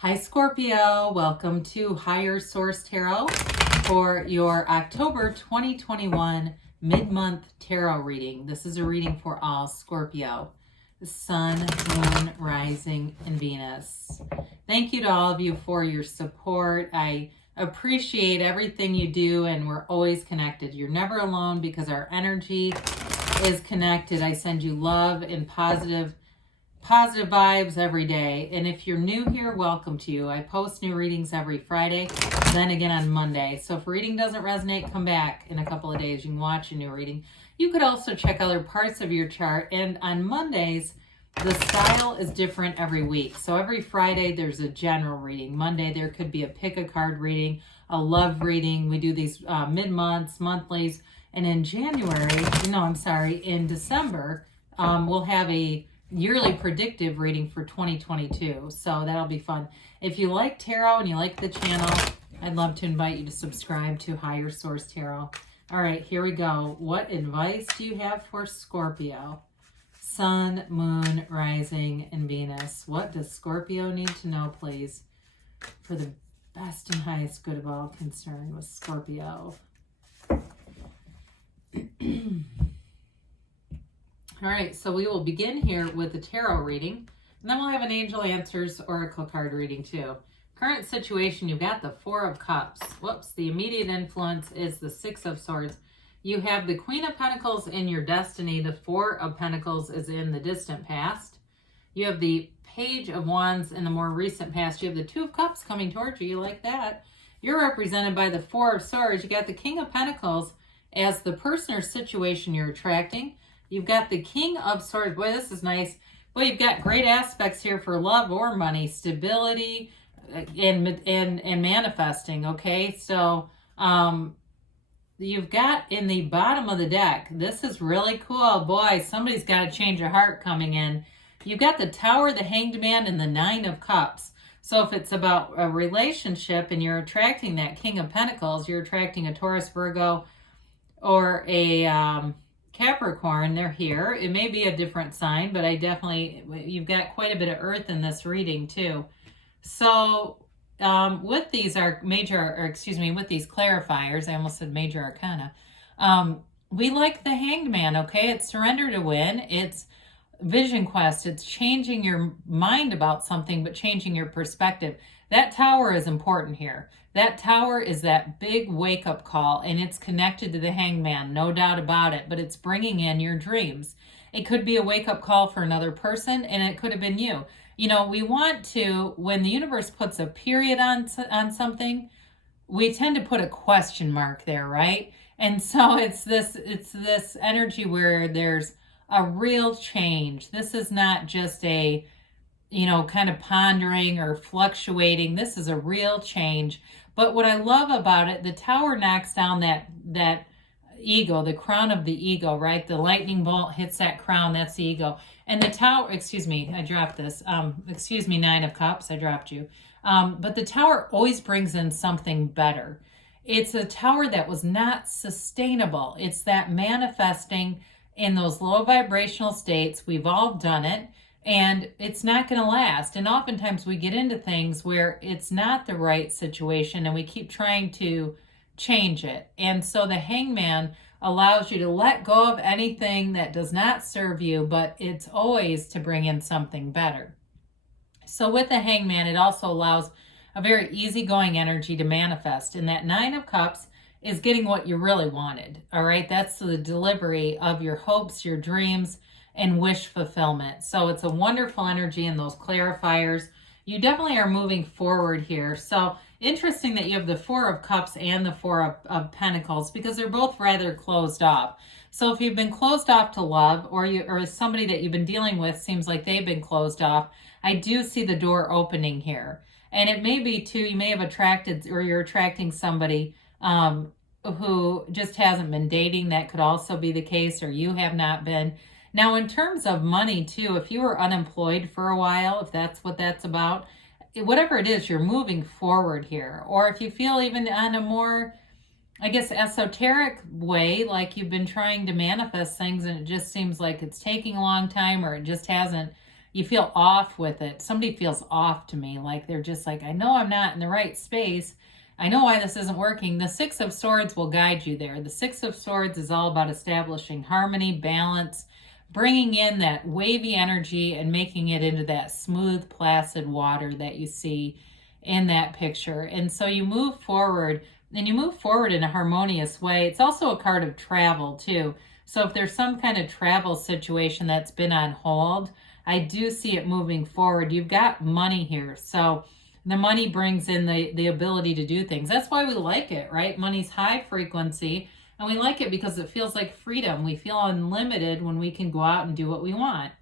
Hi Scorpio, welcome to Higher Source Tarot for your October 2021 mid-month tarot reading. This is a reading for all Scorpio, the Sun, Moon, Rising, and Venus. Thank you to all of you for your support. I appreciate everything you do, and we're always connected. You're never alone because our energy is connected. I send you love and positive vibes every day. And if you're new here, welcome to you. I post new readings every Friday, then again on Monday. So if reading doesn't resonate, come back in a couple of days. You can watch a new reading. You could also check other parts of your chart. And on Mondays, the style is different every week. So every Friday, there's a general reading. Monday, there could be a pick a card reading, a love reading. We do these mid-months, monthlies. And in in December, we'll have a yearly predictive reading for 2022. So that'll be fun. If you like tarot and you like the channel, I'd love to invite you to subscribe to Higher Source Tarot. All right, here we go. What advice do you have for Scorpio? Sun, Moon, Rising, and Venus. What does Scorpio need to know, please, for the best and highest good of all concerned with Scorpio? All right, so we will begin here with the tarot reading, and then we'll have an Angel Answers Oracle card reading too. Current situation, you've got the Four of Cups. Whoops, the immediate influence is the Six of Swords. You have the Queen of Pentacles in your destiny. The Four of Pentacles is in the distant past. You have the Page of Wands in the more recent past. You have the Two of Cups coming towards you. You like that. You're represented by the Four of Swords. You got the King of Pentacles as the person or situation you're attracting. You've got the King of Swords. Boy, this is nice. Boy, you've got great aspects here for love or money, stability, and manifesting, okay? So, you've got in the bottom of the deck, this is really cool. Boy, somebody's got a change of heart coming in. You've got the Tower, the Hanged Man, and the Nine of Cups. So if it's about a relationship and you're attracting that King of Pentacles, you're attracting a Taurus, Virgo, or a Capricorn, they're here. It may be a different sign, but you've got quite a bit of earth in this reading too. So with these with these clarifiers, I almost said major arcana, we like the Hanged Man, okay? It's surrender to win. It's vision quest. It's changing your mind about something, but changing your perspective. That Tower is important here. That Tower is that big wake-up call, and it's connected to the Hanged Man, no doubt about it, but it's bringing in your dreams. It could be a wake-up call for another person, and it could have been you. You know, we want to, when the universe puts a period on something, we tend to put a question mark there, right? And so it's this energy where there's a real change. This is not just a kind of pondering or fluctuating. This is a real change. But what I love about it, the Tower knocks down that ego, the crown of the ego, right? The lightning bolt hits that crown, that's the ego. And the Tower, I dropped this. Nine of Cups, I dropped you. But the Tower always brings in something better. It's a Tower that was not sustainable. It's that manifesting in those low vibrational states. We've all done it. And it's not going to last. And oftentimes we get into things where it's not the right situation and we keep trying to change it. And so the Hangman allows you to let go of anything that does not serve you, but it's always to bring in something better. So with the Hangman, it also allows a very easygoing energy to manifest. And that Nine of Cups is getting what you really wanted. All right. That's the delivery of your hopes, your dreams, and wish fulfillment. So it's a wonderful energy in those clarifiers. You definitely are moving forward here. So interesting that you have the Four of Cups and the Four of Pentacles, because they're both rather closed off. So if you've been closed off to love, or somebody that you've been dealing with seems like they've been closed off, I do see the door opening here. And it may be too, you may have attracted, or you're attracting somebody who just hasn't been dating. That could also be the case, or you have not been. Now, in terms of money, too, if you were unemployed for a while, if that's what that's about, whatever it is, you're moving forward here. Or if you feel even on a more, esoteric way, like you've been trying to manifest things and it just seems like it's taking a long time, or it just hasn't, you feel off with it. Somebody feels off to me, like they're just like, I know I'm not in the right space. I know why this isn't working. The Six of Swords will guide you there. The Six of Swords is all about establishing harmony, balance, bringing in that wavy energy and making it into that smooth, placid water that you see in that picture. And so you move forward, and you move forward in a harmonious way. It's also a card of travel too. So if there's some kind of travel situation that's been on hold, I do see it moving forward. You've got money here. So the money brings in the ability to do things. That's why we like it, right? Money's high frequency, and we like it because it feels like freedom. We feel unlimited when we can go out and do what we want.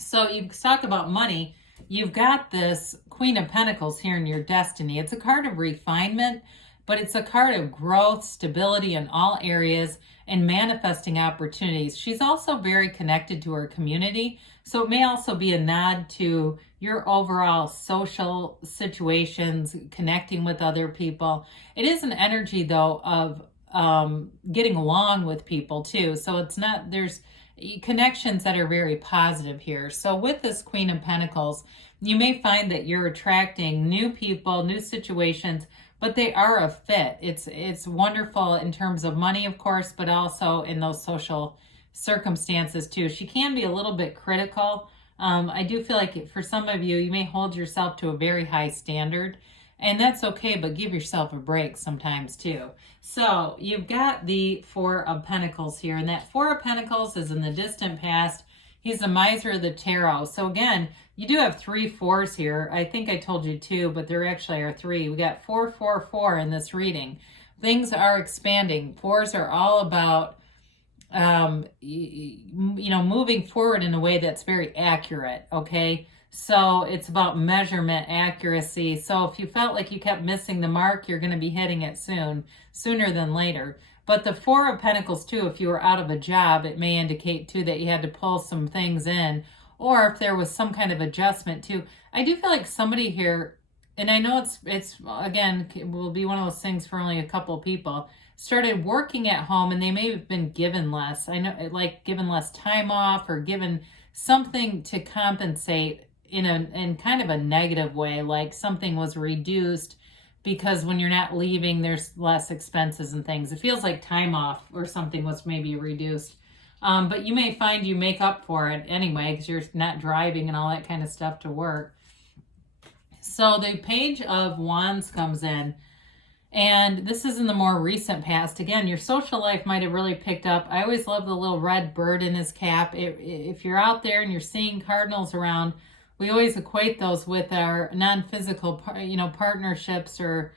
So you talk about money. You've got this Queen of Pentacles here in your destiny. It's a card of refinement, but it's a card of growth, stability in all areas, and manifesting opportunities. She's also very connected to her community. So it may also be a nod to your overall social situations, connecting with other people. It is an energy, though, of getting along with people, too. So it's not, there's connections that are very positive here. So with this Queen of Pentacles, you may find that you're attracting new people, new situations, but they are a fit. It's wonderful in terms of money, of course, but also in those social circumstances too. She can be a little bit critical. I do feel like for some of you, you may hold yourself to a very high standard, and that's okay, but give yourself a break sometimes too. So you've got the Four of Pentacles here, and that Four of Pentacles is in the distant past. He's the miser of the tarot. So again, you do have 3 4s here. I think I told you 2, but there actually are 3. We got 4 4 4 in this reading. Things are expanding. 4s are all about moving forward in a way that's very accurate, okay? So it's about measurement, accuracy. So if you felt like you kept missing the mark, you're going to be hitting it sooner than later. But the Four of Pentacles too, if you were out of a job, it may indicate too that you had to pull some things in, or if there was some kind of adjustment too. I do feel like somebody here, and I know it's again, it will be one of those things for only a couple people, started working at home, and they may have been given less. I know, like given less time off, or given something to compensate in kind of a negative way, like something was reduced because when you're not leaving, there's less expenses and things. It feels like time off or something was maybe reduced. But you may find you make up for it anyway because you're not driving and all that kind of stuff to work. So the Page of Wands comes in, and this is in the more recent past. Again, your social life might have really picked up. I always love the little red bird in his cap. If you're out there and you're seeing cardinals around, we always equate those with our non-physical, partnerships or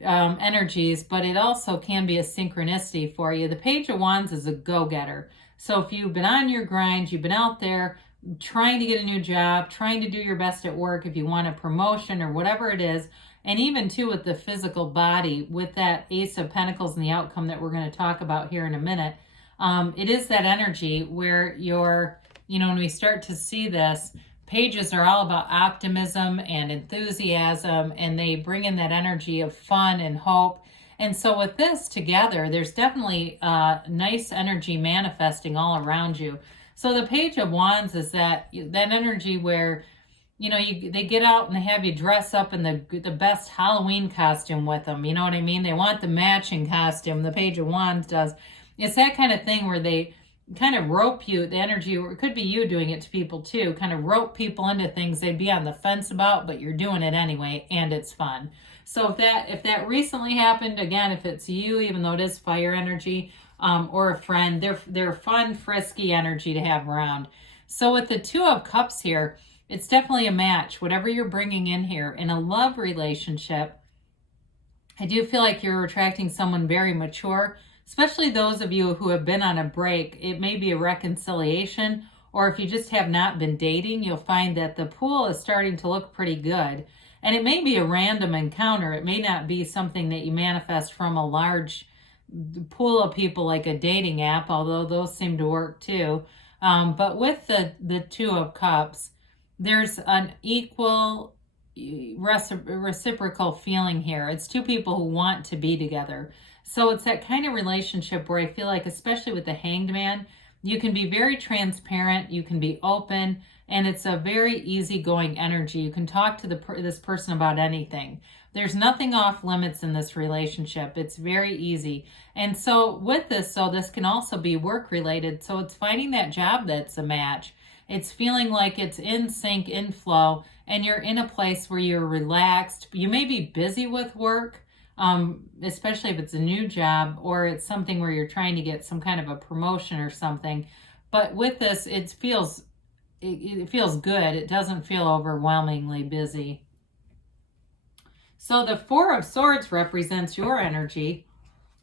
energies, but it also can be a synchronicity for you. The Page of Wands is a go-getter. So if you've been on your grind, you've been out there trying to get a new job, trying to do your best at work, if you want a promotion or whatever it is, and even too with the physical body, with that Ace of Pentacles and the outcome that we're going to talk about here in a minute, it is that energy where when we start to see this, pages are all about optimism and enthusiasm, and they bring in that energy of fun and hope. And so with this together, there's definitely nice energy manifesting all around you. So the Page of Wands is that energy where, they get out and they have you dress up in the best Halloween costume with them. You know what I mean? They want the matching costume. The Page of Wands does. It's that kind of thing where they kind of rope you, the energy, or it could be you doing it to people too, kind of rope people into things they'd be on the fence about, but you're doing it anyway, and it's fun. So if that recently happened, again, if it's you, even though it is fire energy, or a friend, they're fun, frisky energy to have around. So with the Two of Cups here, it's definitely a match, whatever you're bringing in here. In a love relationship, I do feel like you're attracting someone very mature, especially those of you who have been on a break. It may be a reconciliation, or if you just have not been dating, you'll find that the pool is starting to look pretty good. And it may be a random encounter. It may not be something that you manifest from a large pool of people like a dating app, although those seem to work too. But with the Two of Cups, there's an equal reciprocal feeling here. It's two people who want to be together. So it's that kind of relationship where I feel like, especially with the Hanged Man, you can be very transparent, you can be open, and it's a very easygoing energy. You can talk to this person about anything. There's nothing off limits in this relationship. It's very easy. And so with this, so this can also be work related. So it's finding that job that's a match. It's feeling like it's in sync, in flow, and you're in a place where you're relaxed. You may be busy with work, especially if it's a new job or it's something where you're trying to get some kind of a promotion or something. But with this, it feels good. It doesn't feel overwhelmingly busy. So the Four of Swords represents your energy.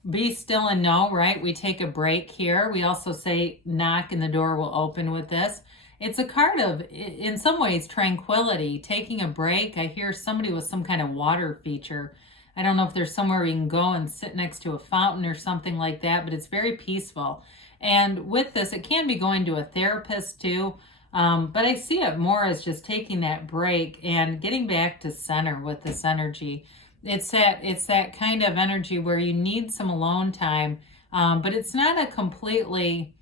Be still and know, right? We take a break here. We also say knock and the door will open with this. It's a card of, in some ways, tranquility, taking a break. I hear somebody with some kind of water feature. I don't know if there's somewhere you can go and sit next to a fountain or something like that, but it's very peaceful. And with this, it can be going to a therapist too. But I see it more as just taking that break and getting back to center with this energy. It's that kind of energy where you need some alone time, but it's not a completely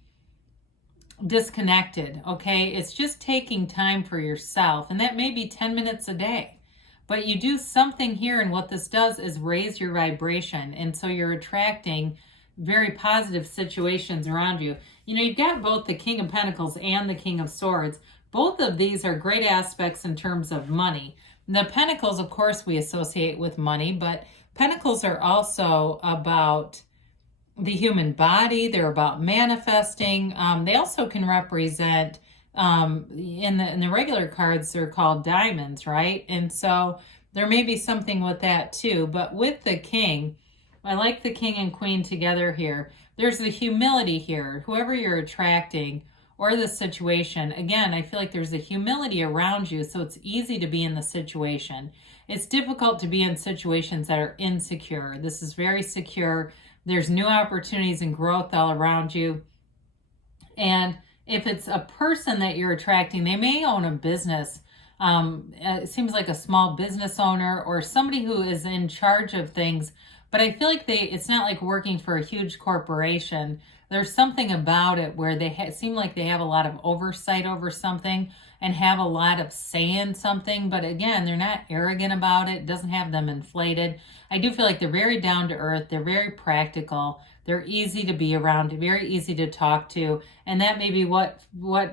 disconnected, okay? It's just taking time for yourself, and that may be 10 minutes a day. But you do something here, and what this does is raise your vibration, and so you're attracting very positive situations around you. You know, you've got both the King of Pentacles and the King of Swords. Both of these are great aspects in terms of money. The Pentacles, of course, we associate with money, but Pentacles are also about the human body. They're about manifesting. They also can represent, in the regular cards, they're called diamonds, right? And so there may be something with that too. But with the King, I like the King and Queen together here. There's the humility here. Whoever you're attracting or the situation, again, I feel like there's a humility around you, so it's easy to be in the situation. It's difficult to be in situations that are insecure. This is very secure. There's new opportunities and growth all around you. And if it's a person that you're attracting, they may own a business. It seems like a small business owner or somebody who is in charge of things. But I feel like it's not like working for a huge corporation. There's something about it where they seem like they have a lot of oversight over something and have a lot of say in something. But again, they're not arrogant about it. It doesn't have them inflated. I do feel like they're very down to earth. They're very practical. They're easy to be around, very easy to talk to. And that may be what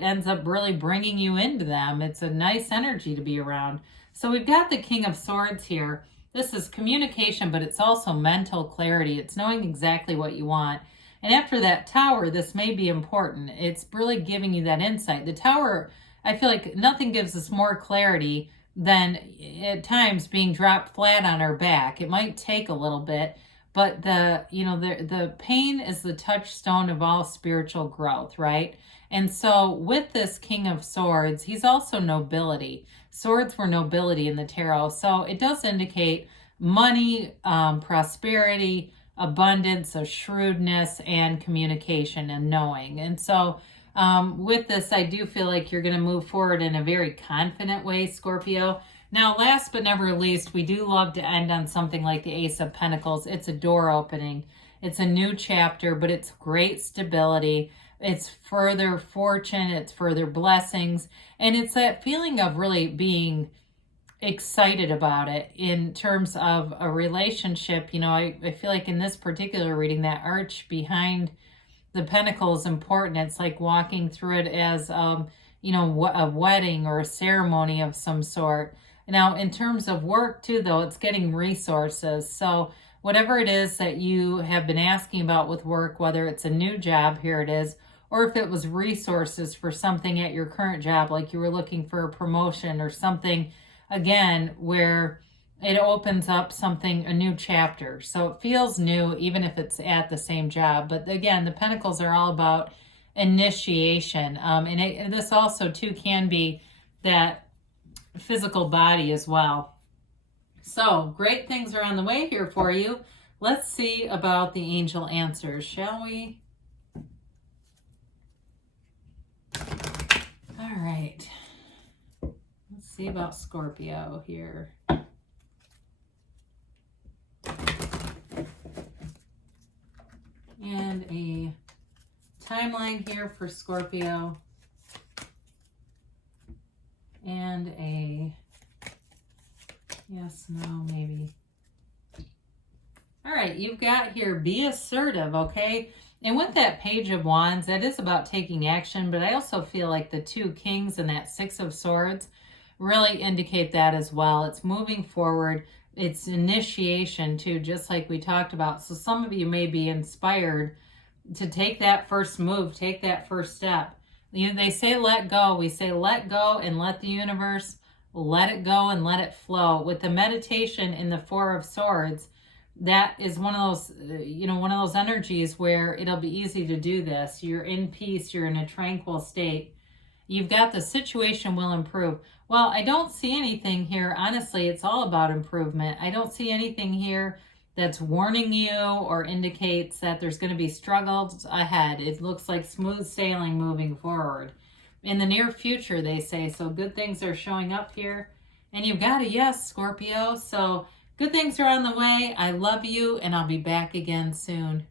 ends up really bringing you into them. It's a nice energy to be around. So we've got the King of Swords here. This is communication, but it's also mental clarity. It's knowing exactly what you want. And after that Tower, this may be important. It's really giving you that insight. The Tower, I feel like nothing gives us more clarity than at times being dropped flat on our back. It might take a little bit, but the pain is the touchstone of all spiritual growth, right? And so with this King of Swords, he's also nobility. Swords were nobility in the tarot. So it does indicate money, prosperity, abundance, so shrewdness, and communication and knowing. And so with this, I do feel like you're going to move forward in a very confident way, Scorpio. Now, last but never least, we do love to end on something like the Ace of Pentacles. It's a door opening. It's a new chapter, but it's great stability. It's further fortune. It's further blessings. And it's that feeling of really being excited about it in terms of a relationship. You know, I feel like in this particular reading, that arch behind the pentacle is important. It's like walking through it as, a wedding or a ceremony of some sort. Now, in terms of work too, though, it's getting resources. So whatever it is that you have been asking about with work, whether it's a new job, here it is, or if it was resources for something at your current job, like you were looking for a promotion or something, again, where it opens up something, a new chapter. So it feels new, even if it's at the same job. But again, the Pentacles are all about initiation. And this also, too, can be that physical body as well. So great things are on the way here for you. Let's see about the angel answers, shall we? All right. Let's see about Scorpio here. And a timeline here for Scorpio. and a yes, no, maybe. All right, you've got here, be assertive, okay? And with that Page of Wands, that is about taking action, but I also feel like the 2 Kings and that 6 of Swords really indicate that as well. It's moving forward. It's initiation too, just like we talked about. So some of you may be inspired to take that first move, take that first step. They say let go. We say let go and let the universe let it go and let it flow. With the meditation in the 4 of Swords, that is one of those, one of those energies where it'll be easy to do this. You're in peace. You're in a tranquil state. You've got the situation will improve. Well, I don't see anything here. Honestly, it's all about improvement. I don't see anything here that's warning you or indicates that there's going to be struggles ahead. It looks like smooth sailing moving forward. In the near future, they say. So good things are showing up here. And you've got a yes, Scorpio. So good things are on the way. I love you, and I'll be back again soon.